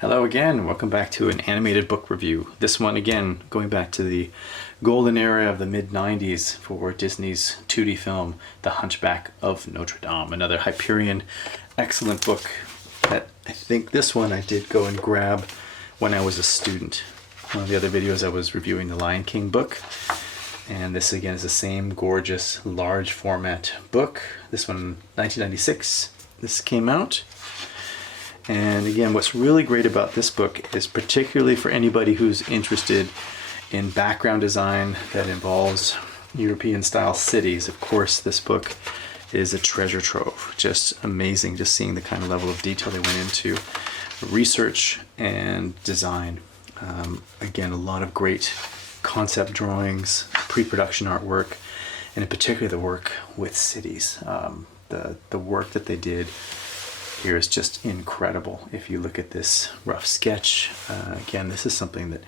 Hello again, welcome back to an animated book review. This one again, going back to the golden era of the mid-90s for Disney's 2D film, The Hunchback of Notre Dame. Another Hyperion excellent book that I think this one I did go and grab when I was a student. One of the other videos I was reviewing the Lion King book. And this again is the same gorgeous large format book. This one, 1996, this came out. And again, what's really great about this book is particularly for anybody who's interested in background design that involves European style cities. Of course, this book is a treasure trove. Just amazing just seeing the kind of level of detail they went into research and design. Again, a lot of great concept drawings, pre-production artwork, and in particular the work with cities. The work that they did here is just incredible. If you look at this rough sketch, again, this is something that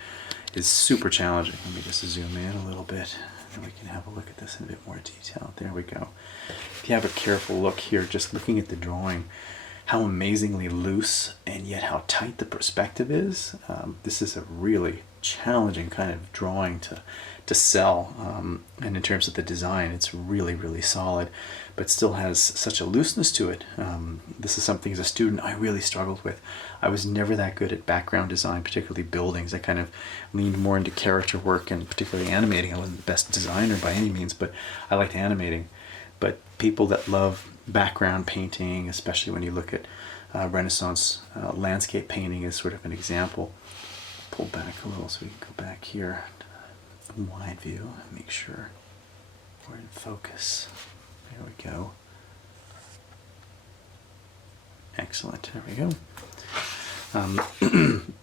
is super challenging. Let me just zoom in a little bit and we can have a look at this in a bit more detail. There we go. If you have a careful look here, just looking at the drawing, how amazingly loose and yet how tight the perspective is. This is a really challenging kind of drawing to sell, and in terms of the design, it's really, really solid, but still has such a looseness to it. This is something as a student I really struggled with. I was never that good at background design, particularly buildings. I kind of leaned more into character work and particularly animating. I wasn't the best designer by any means, but I liked animating. But people that love background painting, especially when you look at Renaissance landscape painting as sort of an example. Pull back a little so we can go back here, wide view, and make sure we're in focus. There we go. Excellent, there we go.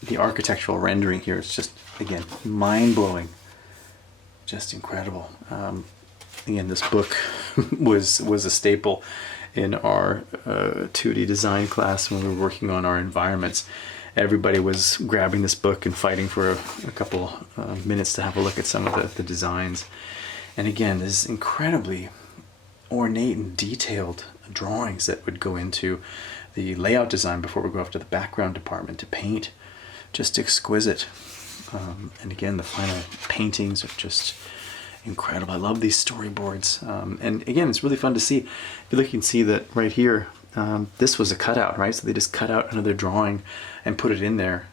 The architectural rendering here is just, again, mind-blowing, just incredible. Again, this book was a staple in our 2D design class when we were working on our environments. Everybody was grabbing this book and fighting for a couple minutes to have a look at some of the designs. And again, there's incredibly ornate and detailed drawings that would go into the layout design before we go off to the background department to paint. Just exquisite. And again, the final paintings are just incredible. I love these storyboards. And again, it's really fun to see. If you look, you can see that right here, this was a cutout, right? So they just cut out another drawing and put it in there.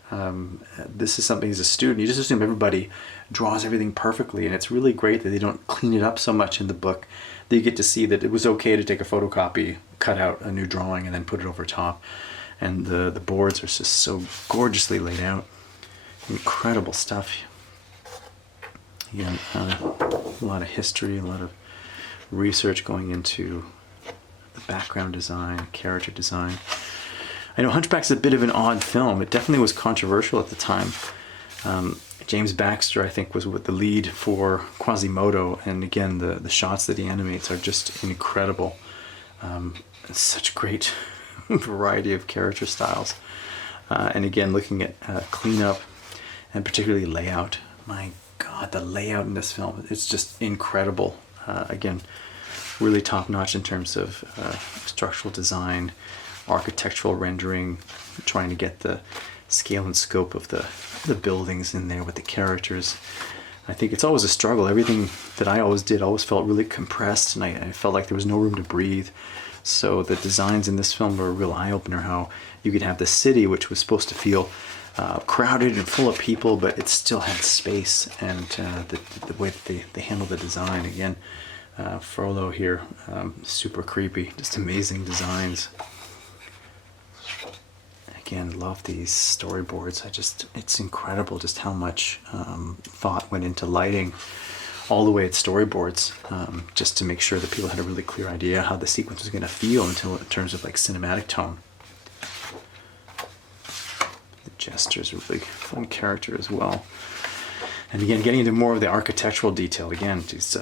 This is something as a student, you just assume everybody draws everything perfectly, and it's really great that they don't clean it up so much in the book that you get to see that it was okay to take a photocopy, cut out a new drawing, and then put it over top. And the boards are just so gorgeously laid out. Incredible stuff. Again, a lot of history, a lot of research going into the background design, character design. I know Hunchback's a bit of an odd film. It definitely was controversial at the time. James Baxter, I think, was with the lead for Quasimodo, and again, the shots that he animates are just incredible. Such great variety of character styles. And again, looking at cleanup and particularly layout. My God, the layout in this film, it's just incredible. Again, really top-notch in terms of structural design, architectural rendering, trying to get the scale and scope of the buildings in there with the characters. I think it's always a struggle. Everything that I always did always felt really compressed, and I felt like there was no room to breathe. So the designs in this film were a real eye-opener, how you could have the city, which was supposed to feel crowded and full of people, but it still had space, and the way that they handled the design. Again, Frollo here, super creepy, just amazing designs. Again, love these storyboards. It's incredible just how much thought went into lighting all the way at storyboards, just to make sure that people had a really clear idea how the sequence was going to feel in terms of like cinematic tone. The Jester's a really fun character as well. And again, getting into more of the architectural detail, again, just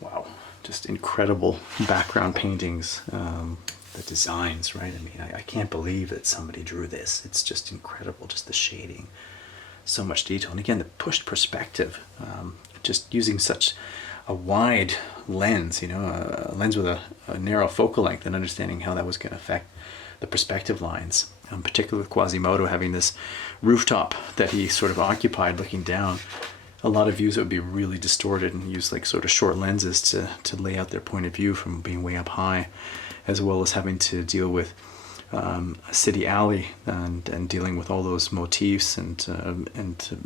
wow, just incredible background paintings. The designs, right? I mean, I can't believe that somebody drew this. It's just incredible, just the shading, so much detail. And again, the pushed perspective, just using such a wide lens, a lens with a narrow focal length, and understanding how that was going to affect the perspective lines, particularly with Quasimodo having this rooftop that he sort of occupied looking down. A lot of views that would be really distorted and use like sort of short lenses to lay out their point of view from being way up high, as well as having to deal with a city alley and dealing with all those motifs and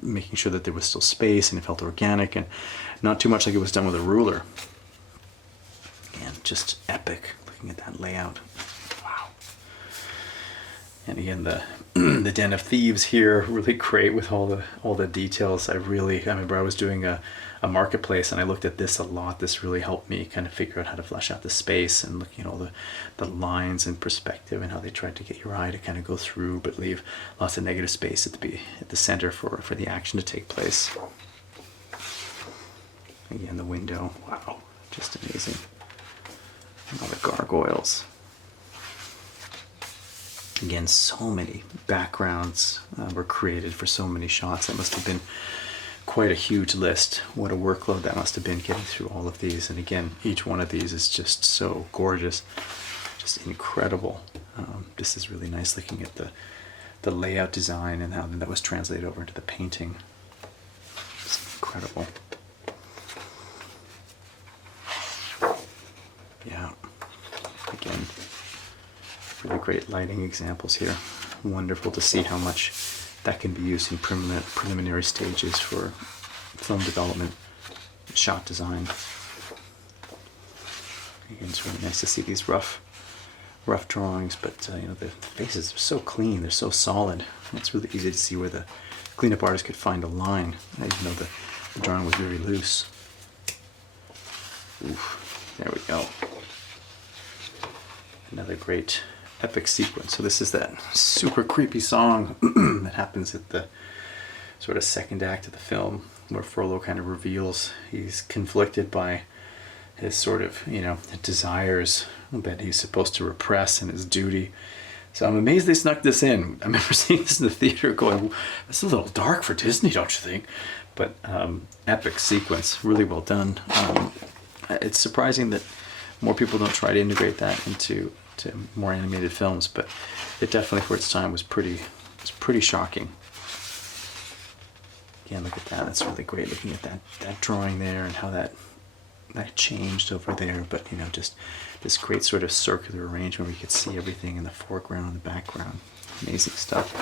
making sure that there was still space and it felt organic and not too much like it was done with a ruler. And just epic looking at that layout. Wow. And again, the the Den of Thieves here, really great with all the details. I remember I was doing a marketplace and I looked at this a lot. This really helped me kind of figure out how to flesh out the space and looking at all the lines and perspective and how they tried to get your eye to kind of go through but leave lots of negative space at the center for the action to take place. Again, the window, wow, just amazing. And all the gargoyles. Again, so many backgrounds were created for so many shots. That must have been quite a huge list. What a workload that must have been getting through all of these. And again, each one of these is just so gorgeous, just incredible. This is really nice looking at the layout design and how that was translated over into the painting. It's incredible. Yeah, again, really great lighting examples here. Wonderful to see how much that can be used in preliminary stages for film development, shot design. Again, it's really nice to see these rough drawings, but the faces are so clean, they're so solid. It's really easy to see where the cleanup artist could find a line, even though the drawing was very loose. Oof, there we go. Another great epic sequence. So this is that super creepy song that happens at the sort of second act of the film, where Frollo kind of reveals he's conflicted by his sort of, desires that he's supposed to repress in his duty. So I'm amazed they snuck this in. I remember seeing this in the theater going, that's a little dark for Disney, don't you think? But epic sequence, really well done. It's surprising that more people don't try to integrate that into more animated films, but it definitely for its time was pretty shocking. Again, look at that. That's really great looking at that drawing there and how that changed over there. But just this great sort of circular arrangement where you could see everything in the foreground and the background. Amazing stuff.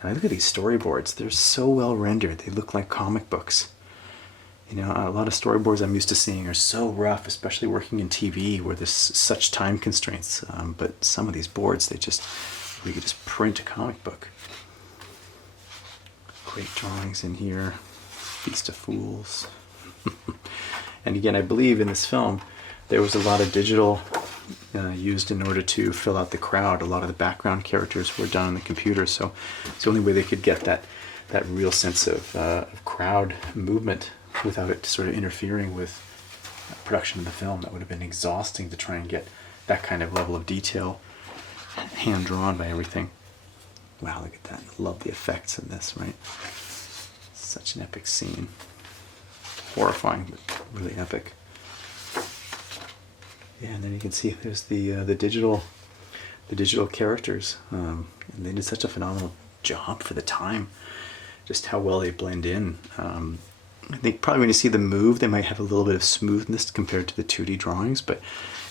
And I look at these storyboards. They're so well rendered. They look like comic books. A lot of storyboards I'm used to seeing are so rough, especially working in TV where there's such time constraints. But some of these boards, we could just print a comic book. Great drawings in here. Feast of Fools. And again, I believe in this film, there was a lot of digital used in order to fill out the crowd. A lot of the background characters were done on the computer, so it's the only way they could get that real sense of crowd movement without it sort of interfering with production of the film. That would have been exhausting to try and get that kind of level of detail hand drawn by everything. Wow, look at that. Love the effects in this, right? Such an epic scene. Horrifying, but really epic. Yeah, and then you can see there's the digital characters, and they did such a phenomenal job for the time. Just how well they blend in. I think probably when you see them move, they might have a little bit of smoothness compared to the 2D drawings, but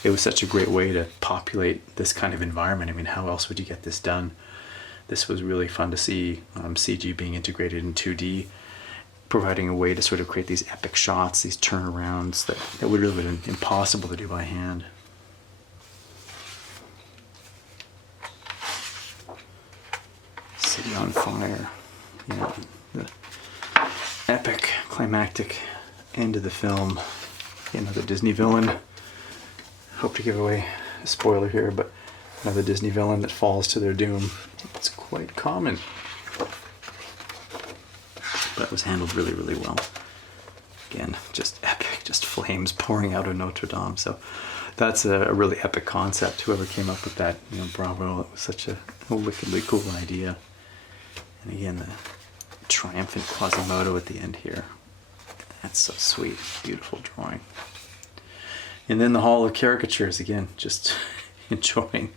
it was such a great way to populate this kind of environment. I mean, how else would you get this done? This was really fun to see CG being integrated in 2D, providing a way to sort of create these epic shots, these turnarounds that would really have been impossible to do by hand. City on fire. The epic climactic end of the film. The Disney villain. Hope to give away a spoiler here, but another Disney villain that falls to their doom. It's quite common. But it was handled really, really well. Again, just epic, just flames pouring out of Notre Dame. So that's a really epic concept. Whoever came up with that, bravo. It was such a wickedly cool idea. And again, the triumphant Quasimodo at the end here. That's so sweet. Beautiful drawing. And then the Hall of Caricatures, again, just enjoying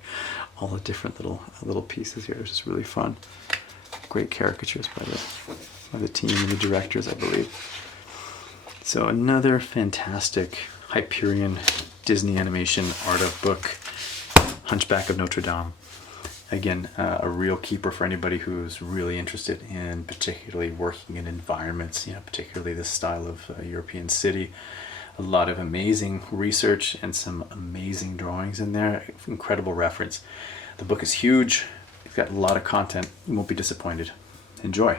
all the different little pieces here. It's just really fun. Great caricatures by the team and the directors, I believe. So another fantastic Hyperion Disney animation art of book, Hunchback of Notre Dame. Again, a real keeper for anybody who's really interested in particularly working in environments, particularly this style of European city. A lot of amazing research and some amazing drawings in there. Incredible reference. The book is huge. It's got a lot of content. You won't be disappointed. Enjoy.